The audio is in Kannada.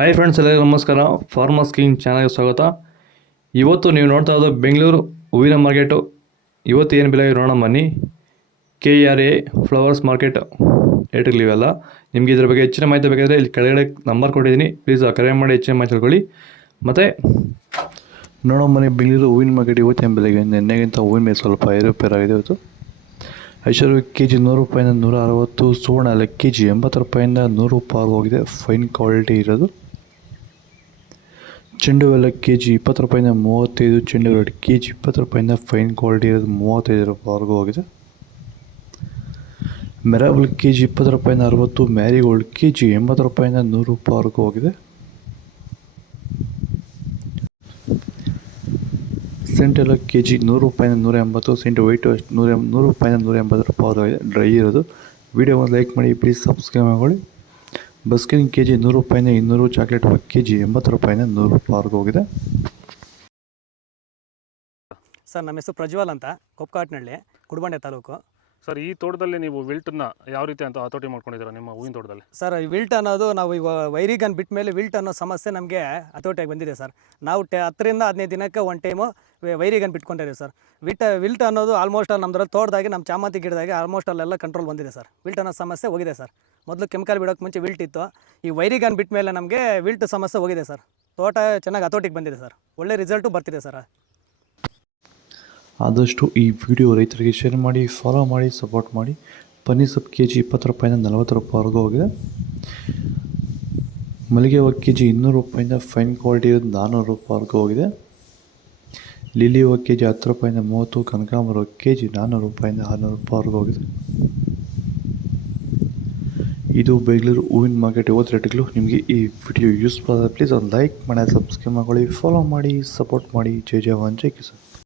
ಹಾಯ್ ಫ್ರೆಂಡ್ಸ್, ಎಲ್ಲರಿಗೂ ನಮಸ್ಕಾರ. ಫಾರ್ಮರ್ಸ್ ಕಿಂಗ್ ಚಾನಲ್ಗೆ ಸ್ವಾಗತ. ಇವತ್ತು ನೀವು ನೋಡ್ತಾ ಇರೋದು ಬೆಂಗಳೂರು ಹೂವಿನ ಮಾರ್ಕೆಟು. ಇವತ್ತು ಏನು ಬೆಲೆ ನೋಡೋಣ ಬನ್ನಿ. KRA ಫ್ಲವರ್ಸ್ ಮಾರ್ಕೆಟ್ ರೇಟ್ಗಳಿವೆಲ್ಲ. ನಿಮಗೆ ಇದ್ರ ಬಗ್ಗೆ ಹೆಚ್ಚಿನ ಮಾಹಿತಿ ಬೇಕಾದರೆ ಇಲ್ಲಿ ಕೆಳಗಡೆ ನಂಬರ್ ಕೊಟ್ಟಿದ್ದೀನಿ, ಪ್ಲೀಸ್ ಕರೆ ಮಾಡಿ ಹೆಚ್ಚಿನ ಮಾಹಿತಿ ತಿಳ್ಕೊಳ್ಳಿ. ಮತ್ತು ನೋಡೋ ಬನ್ನಿ, ಬೆಂಗಳೂರು ಹೂವಿನ ಮಾರ್ಕೆಟ್ ಇವತ್ತು ಏನು ಬೆಲೆಗೆ ನೆನ್ನೆಗಿಂತ ಹೂವಿನ ಮೇಲೆ ಸ್ವಲ್ಪ ಏರುಪೇರಾಗಿದೆ. ಇವತ್ತು ಐಶ್ವರ್ಯ ಕೆಜಿ 100 ರೂಪಾಯಿಂದ 160, ಸುವರ್ಣ ಎಲ್ಲ ಕೆಜಿ 80 ರೂಪಾಯಿಂದ 100 ರೂಪಾಯಿ ಹೋಗಿದೆ. ಫೈನ್ ಕ್ವಾಲಿಟಿ ಇರೋದು. ಚೆಂಡು ಎಲ್ಲ ಕೆಜಿ 20 ರೂಪಾಯಿಂದ 35, ಚೆಂಡು ರೇಟ್ ಕೆಜಿ 20 ರೂಪಾಯಿಂದ ಫೈನ್ ಕ್ವಾಲಿಟಿ ಇರೋದು 35 ರೂಪಾಯಿವರೆಗೂ ಹೋಗಿದೆ. ಮೆರಾಬಲ್ ಕೆಜಿ 20 ರೂಪಾಯಿಂದ 60, ಮ್ಯಾರಿಗೋಲ್ಡ್ ಕೆಜಿ 80 ರೂಪಾಯಿಂದ 100 ರೂಪಾಯಿವರೆಗೂ ಹೋಗಿದೆ. ಸೆಂಟ್ ಎಲ್ಲ ಕೆಜಿ 100 ರೂಪಾಯಿಂದ 180, ಸೆಂಟ್ ವೈಟು 100 ರೂಪಾಯಿಂದ 180 ರೂಪಾಯಿ ಡ್ರೈ ಇರೋದು. ವಿಡಿಯೋ ಒಂದು ಲೈಕ್ ಮಾಡಿ, ಪ್ಲೀಸ್ ಸಬ್ಸ್ಕ್ರೈಬ್ ಮಾಡ್ಕೊಳ್ಳಿ. ಬಸ್ಕಿನ್ ಕೆಜಿ 100 ರೂಪಾಯಿಂದ 200, ಚಾಕ್ಲೇಟ್ ಕೆಜಿ 80 ರೂಪಾಯಿಂದ 100 ರೂಪಾಯಿವರೆಗೂ ಹೋಗಿದೆ. ಸರ್, ನಮ್ಮ ಹೆಸರು ಪ್ರಜ್ವಲ್ ಅಂತ, ಕೊಪ್ಕಾಟ್ನಳ್ಳಿ, ಕುಡಬಂಡೆ ತಾಲೂಕು. ಸರ್, ಈ ತೋಟದಲ್ಲಿ ನೀವು ವಿಲ್ಟನ್ನ ಯಾವ ರೀತಿ ಅಂತ ಹತೋಟಿ ಮಾಡ್ಕೊಂಡಿದ್ದೀರಾ ನಿಮ್ಮ ಹೂವಿನ ತೋಟದಲ್ಲಿ? ಸರ್, ಈ ವಿಲ್ಟ್ ಅನ್ನೋದು ನಾವು ಈಗ ವೈರಿಗನ್ ಬಿಟ್ಟ ಮೇಲೆ ವಿಲ್ಟ್ ಅನ್ನೋ ಸಮಸ್ಯೆ ನಮಗೆ ಹತೋಟಿಯಾಗಿ ಬಂದಿದೆ ಸರ್. ನಾವು 10ರಿಂದ 15 ದಿನಕ್ಕೆ ಒಂದು ಟೈಮು ವೈರಿಗನ್ ಬಿಟ್ಕೊಂಡಿದ್ದೀವಿ ಸರ್. ವಿಲ್ಟ್ ಅನ್ನೋದು ಆಲ್ಮೋಸ್ಟ್ ನಮ್ಮದ್ರಲ್ಲಿ ತೋಟದಾಗಿ, ನಮ್ಮ ಚಾಮಂತಿ ಗಿಡದಾಗೆ ಆಲ್ಮೋಸ್ಟ್ ಅಲ್ಲೆಲ್ಲ ಕಂಟ್ರೋಲ್ ಬಂದಿದೆ ಸರ್. ವಿಲ್ಟ್ ಅನ್ನೋ ಸಮಸ್ಯೆ ಹೋಗಿದೆ ಸರ್. ಮೊದಲು ಕೆಮಿಕಲ್ ಬಿಡೋಕ್ಕೆ ಮುಂಚೆ ವಿಲ್ಟ್ ಇತ್ತು. ಈ ವೈರಿಗನ್ ಬಿಟ್ಟ ಮೇಲೆ ನಮಗೆ ವಿಲ್ಟ್ ಸಮಸ್ಯೆ ಹೋಗಿದೆ ಸರ್. ತೋಟ ಚೆನ್ನಾಗಿ ಹತೋಟಿಗೆ ಬಂದಿದೆ ಸರ್. ಒಳ್ಳೆ ರಿಸಲ್ಟು ಬರ್ತಿದೆ ಸರ್. ಆದಷ್ಟು ಈ ವಿಡಿಯೋ ರೈತರಿಗೆ ಶೇರ್ ಮಾಡಿ, ಫಾಲೋ ಮಾಡಿ, ಸಪೋರ್ಟ್ ಮಾಡಿ. ಪನ್ನೀರ್ ಸೊಪ್ಪು ಕೆಜಿ 20 ರೂಪಾಯಿಂದ 40 ರೂಪಾಯಿವರೆಗೂ ಹೋಗಿದೆ. ಮಲ್ಲಿಗೆ ಹೂವು ಕೆಜಿ 200 ರೂಪಾಯಿಂದ ಫೈನ್ ಕ್ವಾಲಿಟಿ ಇರೋದು 400 ರೂಪಾಯಿವರೆಗೂ ಹೋಗಿದೆ. ಲಿಲಿ ಹೂವು ಕೆಜಿ 10 ರೂಪಾಯಿಂದ 30, ಕನಕಾಂಬರ ಕೆಜಿ 400 ರೂಪಾಯಿಂದ 600 ರೂಪಾಯಿವರೆಗೂ ಹೋಗಿದೆ. ಇದು ಬೆಂಗಳೂರು ಹೂವಿನ ಮಾರ್ಕೆಟ್ ಇವತ್ತು ರೇಟ್ಗಳು. ನಿಮಗೆ ಈ ವಿಡಿಯೋ ಯೂಸ್ಫುಲ್ ಆದರೆ ಪ್ಲೀಸ್ ಒಂದು ಲೈಕ್ ಮಾಡಿ, ಸಬ್ಸ್ಕ್ರೈಬ್ ಮಾಡ್ಕೊಳ್ಳಿ, ಫಾಲೋ ಮಾಡಿ, ಸಪೋರ್ಟ್ ಮಾಡಿ. ಜೈ ಜವಾನ್, ಜೈ ಕಿಸಾನ್.